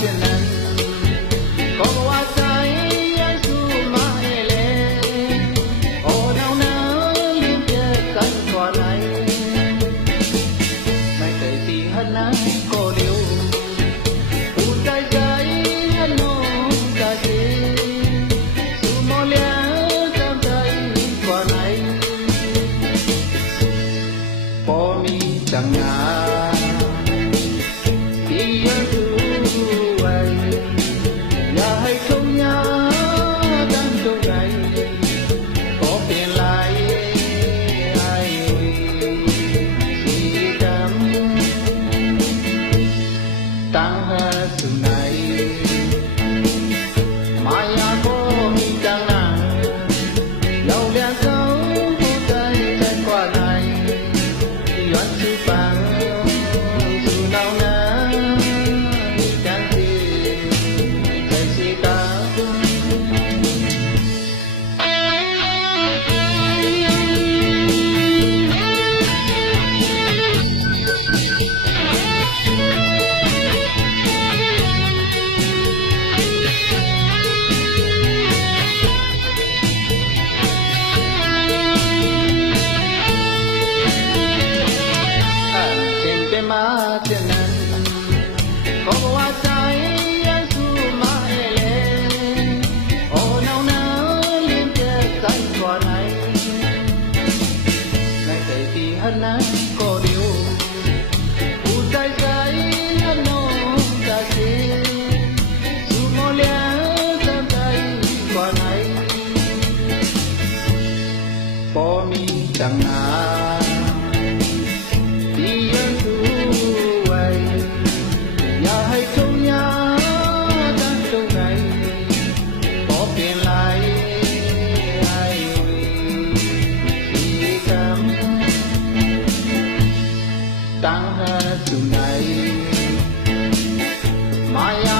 chuyện lần có hoa trái su mãi lên ô nào nào liên kết cánh qua này này cây thì hơn nắng có điều u trái trái hơn nô cả gì su mò lẽ trong tay qua này bỏ mi chẳng ngã tăng hơn sự này maya có mi tăng nặng lâu đen sâu vô tay chạy qua này loạn sự bằng sự nào nè chẳng gì chạy gì ta chuyện lần có hoa trái su mãi lên ô nào nào liên kết cánh qua này này cây thì hơn nắng có điều u trái trái hơn nô cả gì su mò lẽ trong tay qua này bỏ mi chẳng ngã tăng hơn sự này maya